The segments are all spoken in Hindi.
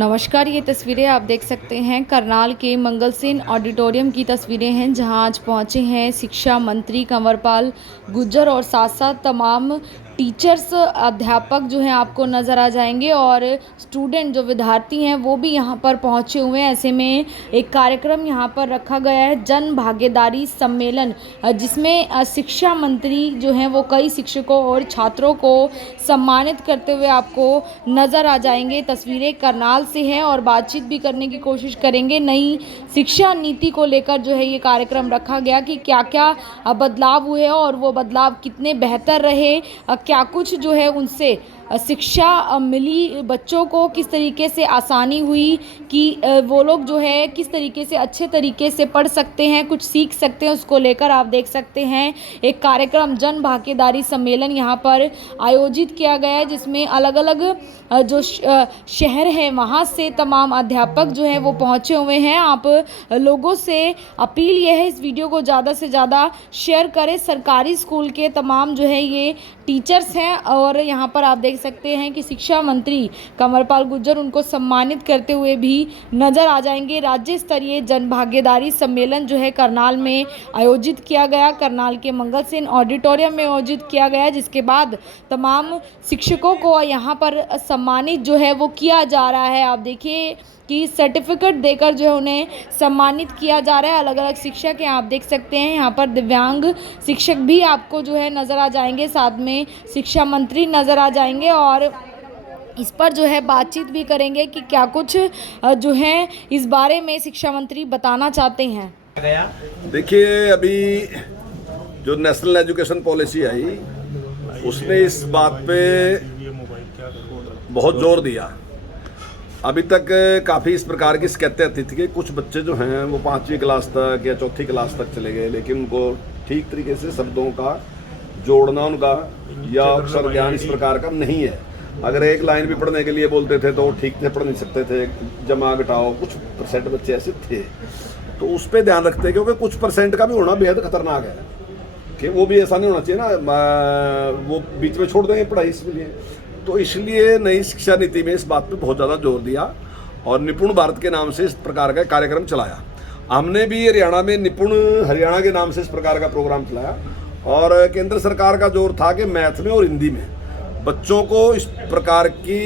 नमस्कार, ये तस्वीरें आप देख सकते हैं करनाल के मंगलसेन ऑडिटोरियम की तस्वीरें हैं, जहां आज पहुंचे हैं शिक्षा मंत्री कंवरपाल गुर्जर और साथ साथ तमाम टीचर्स अध्यापक जो हैं आपको नज़र आ जाएंगे और स्टूडेंट जो विद्यार्थी हैं वो भी यहां पर पहुंचे हुए हैं। ऐसे में एक कार्यक्रम यहां पर रखा गया है, जन भागीदारी सम्मेलन, जिसमें शिक्षा मंत्री जो हैं वो कई शिक्षकों और छात्रों को सम्मानित करते हुए आपको नज़र आ जाएंगे। तस्वीरें करनाल से हैं और बातचीत भी करने की कोशिश करेंगे नई शिक्षा नीति को लेकर जो है ये कार्यक्रम रखा गया कि क्या क्या बदलाव हुए और वो बदलाव कितने बेहतर रहे, क्या कुछ जो है उनसे शिक्षा मिली, बच्चों को किस तरीके से आसानी हुई कि वो लोग जो है किस तरीके से अच्छे तरीके से पढ़ सकते हैं, कुछ सीख सकते हैं। उसको लेकर आप देख सकते हैं एक कार्यक्रम जन भागीदारी सम्मेलन यहाँ पर आयोजित किया गया है, जिसमें अलग अलग जो शहर है वहाँ से तमाम अध्यापक जो हैं वो पहुँचे हुए हैं। आप लोगों से अपील ये है इस वीडियो को ज़्यादा से ज़्यादा शेयर करें। सरकारी स्कूल के तमाम जो है ये टीचर्स हैं और यहाँ पर आप देख सकते हैं कि शिक्षा मंत्री कंवरपाल गुर्जर उनको सम्मानित करते हुए भी नज़र आ जाएंगे। राज्य स्तरीय जन भागीदारी सम्मेलन जो है करनाल में आयोजित किया गया, करनाल के मंगलसेन ऑडिटोरियम में आयोजित किया गया, जिसके बाद तमाम शिक्षकों को यहाँ पर सम्मानित जो है वो किया जा रहा है। आप देखिए कि सर्टिफिकेट देकर जो है उन्हें सम्मानित किया जा रहा है। अलग अलग शिक्षक हैं, आप देख सकते हैं यहाँ पर दिव्यांग शिक्षक भी आपको जो है नज़र आ जाएंगे, साथ में शिक्षा मंत्री नज़र आ जाएंगे और इस पर जो है बातचीत भी करेंगे कि क्या कुछ जो है इस बारे में शिक्षा मंत्री बताना चाहते हैं। देखिए, अभी जो नेशनल एजुकेशन पॉलिसी आई उसने इस बात पे बहुत जोर दिया। अभी तक काफ़ी इस प्रकार की शिकायतें आती थी कि कुछ बच्चे जो हैं वो 5वीं क्लास तक या 4थी क्लास तक चले गए, लेकिन उनको ठीक तरीके से शब्दों का जोड़ना उनका या अक्षर ज्ञान इस प्रकार का नहीं है। अगर एक लाइन भी पढ़ने के लिए बोलते थे तो वो ठीक से पढ़ नहीं सकते थे, जमा घटाओ, कुछ परसेंट बच्चे ऐसे थे। तो उस पर ध्यान रखते हैं, क्योंकि कुछ परसेंट का भी होना बेहद खतरनाक है कि वो भी ऐसा नहीं होना चाहिए ना, वो बीच में छोड़ देंगे पढ़ाई इसलिए। तो इसलिए नई शिक्षा नीति में इस बात पे बहुत ज़्यादा जोर दिया और निपुण भारत के नाम से इस प्रकार का कार्यक्रम चलाया। हमने भी हरियाणा में निपुण हरियाणा के नाम से इस प्रकार का प्रोग्राम चलाया और केंद्र सरकार का जोर था कि मैथ में और हिंदी में बच्चों को इस प्रकार की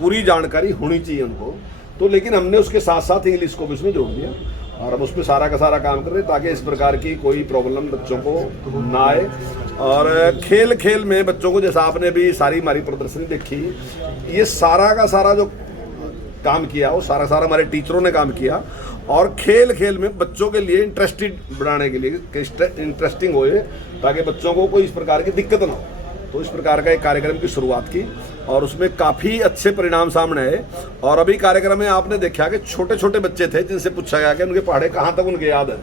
पूरी जानकारी होनी चाहिए उनको। तो लेकिन हमने उसके साथ साथ इंग्लिश को भी उसमें जोड़ दिया और अब उसमें सारा का सारा काम कर रहे हैं ताकि इस प्रकार की कोई प्रॉब्लम बच्चों को ना आए। और खेल खेल में बच्चों को, जैसा आपने भी सारी हमारी प्रदर्शनी देखी, ये सारा का सारा जो काम किया वो सारा हमारे टीचरों ने काम किया और खेल खेल में बच्चों के लिए इंटरेस्टेड बनाने के लिए इंटरेस्टिंग होए ताकि बच्चों को कोई इस प्रकार की दिक्कत ना हो। तो इस प्रकार का एक कार्यक्रम की शुरुआत की और उसमें काफ़ी अच्छे परिणाम सामने आए। और अभी कार्यक्रम में आपने देखा कि छोटे छोटे बच्चे थे जिनसे पूछा गया कि उनके पढ़े कहाँ तक उनके याद है।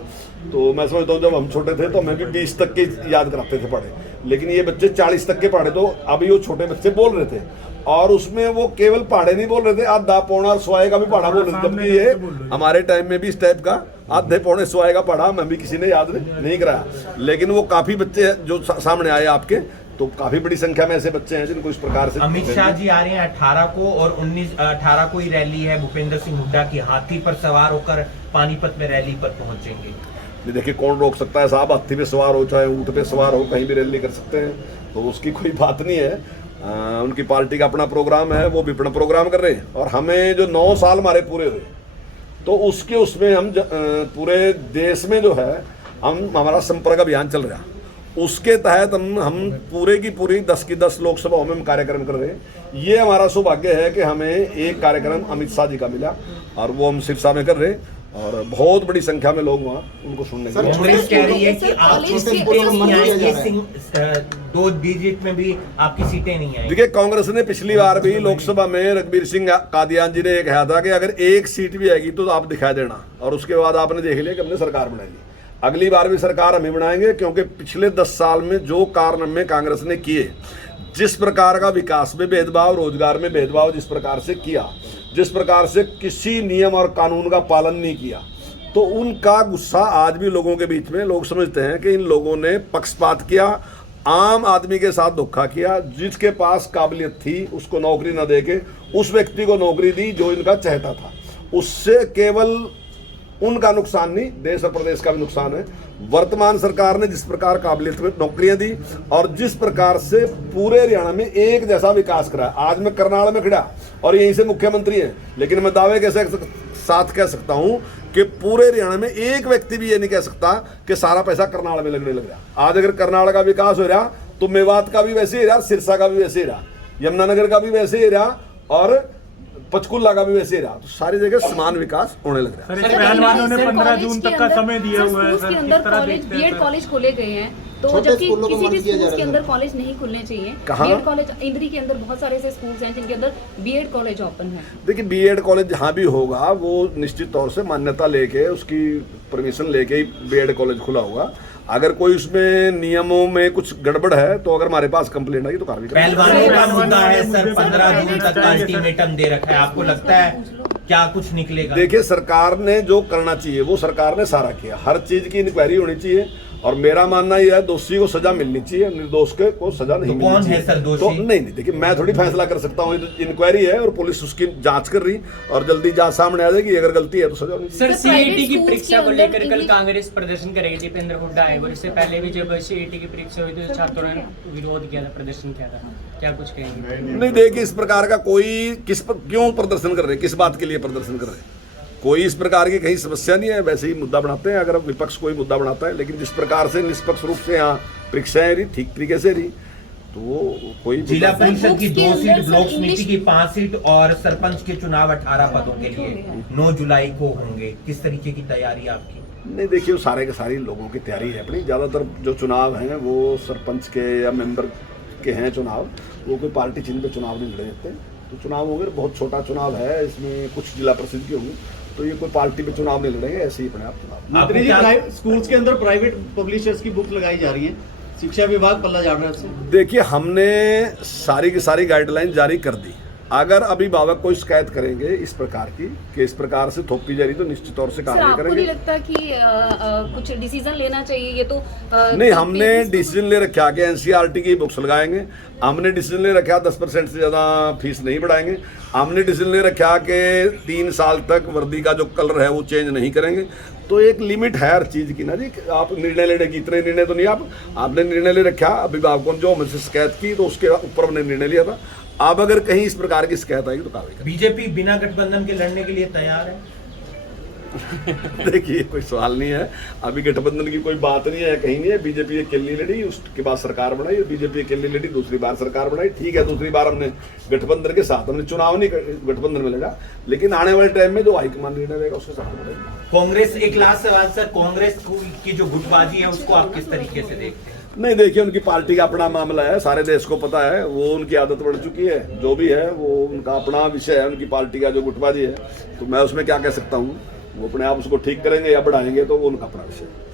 तो मैं समझता हूँ जब हम छोटे थे तो हमें भी 20 तक के याद कराते थे पढ़े, लेकिन ये बच्चे 40 तक के पढ़े। तो अभी वो छोटे बच्चे बोल रहे थे और उसमें वो केवल पहाड़े नहीं बोल रहे थे, आधा पौना और स्वाए का भी पढ़ा बोल रहे थे। जबकि ये हमारे टाइम में भी इस टाइप का आधे पौने स्वाए का पढ़ा मैं भी किसी ने याद नहीं कराया, लेकिन वो काफ़ी बच्चे जो सामने आए आपके, तो काफी बड़ी संख्या में ऐसे बच्चे हैं जिनको इस प्रकार से। अमित शाह जी आ रहे हैं 18 को और 18 को ही रैली है। भूपेंद्र सिंह हुड्डा की हाथी पर सवार होकर पानीपत में रैली पर पहुंचेंगे। देखिए, कौन रोक सकता है साहब, हाथी पे सवार हो चाहे ऊंट पे सवार हो, कहीं भी रैली कर सकते हैं, तो उसकी कोई बात नहीं है। उनकी पार्टी का अपना प्रोग्राम है, वो भी अपना प्रोग्राम कर रहे हैं। और हमें जो 9 साल हमारे पूरे हुए तो उसमें हम पूरे देश में जो है हमारा संपर्क अभियान चल रहा है, उसके तहत हम पूरे की पूरी 10 की 10 लोकसभाओं में हम कार्यक्रम कर रहे हैं। ये हमारा सौभाग्य है कि हमें एक कार्यक्रम अमित शाह जी का मिला और वो हम सिरसा में कर रहे हैं और बहुत बड़ी संख्या में लोग वहाँ उनको सुनने के लिए। कांग्रेस कह रही है कि आपकी सीटें नहीं आएंगी, 2 डिजिट में भी आपकी सीटें नहीं आएंगी। देखिए, कांग्रेस ने पिछली बार भी लोकसभा में रघुवीर सिंह कादियान जी ने कहा था कि अगर एक सीट भी आएगी तो आप दिखा देना, और उसके बाद आपने देख लिया कि हमने सरकार बनाई। अगली बार भी सरकार हम ही बनाएंगे, क्योंकि पिछले 10 साल में जो कारनामे कांग्रेस ने किए, जिस प्रकार का विकास में भेदभाव, रोजगार में भेदभाव जिस प्रकार से किया, जिस प्रकार से किसी नियम और कानून का पालन नहीं किया, तो उनका गुस्सा आज भी लोगों के बीच में, लोग समझते हैं कि इन लोगों ने पक्षपात किया आम आदमी के साथ धोखा किया। जिसके पास काबिलियत थी उसको नौकरी न देके उस व्यक्ति को नौकरी दी जो इनका चाहता था। उससे केवल उनका नुकसान नहीं, देश और प्रदेश का भी नुकसान है। वर्तमान सरकार ने जिस प्रकार काबिलियत में नौकरियां दी और जिस प्रकार से पूरे हरियाणा में एक जैसा विकास करा। आज मैं करनाल में खड़ा और यहीं से मुख्यमंत्री हैं, लेकिन मैं दावे के साथ कह सकता हूं कि पूरे हरियाणा में एक व्यक्ति भी ये नहीं कह सकता कि सारा पैसा करनाल में लगने लग रहा। आज अगर करनाल का विकास हो रहा तो मेवात का भी वैसे ही रहा, सिरसा का भी वैसे ही रहा, यमुनानगर का भी वैसे ही रहा और पंचकुला का भी वैसे ही रहा। तो सारी जगह समान विकास होने लग रहा है। सर, पहलवानों ने 15 जून तक का समय दिया हुआ है। के अंदर कॉलेज, बीएड कॉलेज खोले गए हैं, तो जबकि किसी भी स्कूल के अंदर कॉलेज नहीं खुलने चाहिए। बीएड कॉलेज इंद्री के अंदर बहुत सारे ऐसे स्कूल्स हैं जिनके अंदर बीएड कॉलेज ओपन है। देखिए, बीएड कॉलेज जहाँ भी होगा वो निश्चित तौर से मान्यता लेके उसकी परमिशन लेके ही बीएड कॉलेज खुला होगा। अगर कोई उसमें नियमों में कुछ गड़बड़ है तो अगर हमारे पास कंप्लेंट आई तो कार्रवाई करेंगे। पहलवानों का मुद्दा है सर, 15 जून तक का अल्टीमेटम दे रखा है, आपको लगता है क्या कुछ निकलेगा? देखिए, सरकार ने जो करना चाहिए वो सरकार ने सारा किया। हर चीज की इंक्वायरी होनी चाहिए और मेरा मानना यह है दोषी को सजा मिलनी चाहिए, निर्दोष के को सजा नहीं मिलनी चाहिए। कौन है सर दोषी? तो नहीं, देखिए मैं थोड़ी फैसला कर सकता हूँ। इंक्वायरी है और पुलिस उसकी जांच कर रही और जल्दी जांच सामने आ जाएगी। अगर गलती है तो सजा होनी चाहिए। सर, सीईटी की परीक्षा को लेकर कल कांग्रेस प्रदर्शन करेगी, दीपेंद्र हुड्डा आए और इससे पहले भी जब सीईटी की परीक्षा हुई तो छात्रों ने विरोध किया था, प्रदर्शन किया था, क्या कुछ कहेंगे? नहीं, देखिए इस प्रकार का कोई क्यों प्रदर्शन कर रहे हैं, किस बात के लिए प्रदर्शन कर रहे हैं? कोई इस प्रकार की कहीं समस्या नहीं है, वैसे ही मुद्दा बनाते हैं अगर विपक्ष कोई मुद्दा बनाता है। लेकिन जिस प्रकार से निष्पक्ष रूप से यहाँ परीक्षाएं रही, ठीक तरीके से रही, तो वो कोई जिला परिषद की 2 सीट, ब्लॉक समिति की 5 सीट और सरपंच के चुनाव 18 पदों के लिए 9 जुलाई को होंगे। किस तरीके की तैयारी आपकी? नहीं, देखिए वो सारे के सारे लोगों की तैयारी है अपनी। ज़्यादातर जो चुनाव हैं वो सरपंच के या मेंबर के हैं चुनाव, वो कोई पार्टी चिन्ह पे चुनाव नहीं लड़े जाते। तो चुनाव होंगे, बहुत छोटा चुनाव है, इसमें कुछ जिला परिषद की होंगी, तो ये कोई पार्टी पे चुनाव नहीं लड़ेंगे, ऐसे ही अपने आप चुनाव। स्कूल्स के अंदर प्राइवेट पब्लिशर्स की बुक लगाई जा रही है, शिक्षा विभाग पल्ला झाड़ रहा है उससे। देखिए, हमने सारी की सारी गाइडलाइन जारी कर दी। अगर अभिभावक कोई शिकायत करेंगे इस प्रकार की कि इस प्रकार से थोपी जा रही, तो निश्चित तौर से कार्रवाई करेंगे। आपको नहीं लगता कि कुछ डिसीजन लेना चाहिए? ये तो नहीं, हमने डिसीजन ले रखा कि एनसीईआरटी की बुक्स लगाएंगे। हमने डिसीजन ले रखा 10% से ज़्यादा फीस नहीं बढ़ाएंगे। हमने डिसीजन ले रखा कि 3 साल तक वर्दी का जो कलर है वो चेंज नहीं करेंगे। तो एक लिमिट है हर चीज़ की ना जी। आप निर्णय लेने की इतने निर्णय तो नहीं, आपने निर्णय ले रखा। अभिभावकों ने जो हमसे शिकायत की तो उसके ऊपर हमने निर्णय लिया था। अब अगर कहीं इस प्रकार की शिकायत आएगी तो कार्रवाई करेंगे। बीजेपी बिना गठबंधन के लड़ने के लिए तैयार है? देखिए, कोई सवाल नहीं है, अभी गठबंधन की कोई बात नहीं है, कहीं नहीं है। बीजेपी अकेली लड़ी, उसके बाद सरकार बनाई, बीजेपी अकेली लड़ी, दूसरी बार सरकार बनाई। ठीक है, दूसरी बार हमने गठबंधन के साथ, हमने चुनाव नहीं गठबंधन में लड़ा, लेकिन आने वाले टाइम में जो हाईकमान निर्णय रहेगा उसके साथ लड़ेंगे। कांग्रेस, एक लास्ट सवाल सर, कांग्रेस की जो गुटबाजी है उसको आप किस तरीके से देखते हैं? नहीं, देखिए उनकी पार्टी का अपना मामला है, सारे देश को पता है, वो उनकी आदत बढ़ चुकी है। जो भी है वो उनका अपना विषय है, उनकी पार्टी का जो गुटबाजी है, तो मैं उसमें क्या कह सकता हूँ। वो अपने आप उसको ठीक करेंगे या बढ़ाएंगे तो वो उनका अपना विषय है।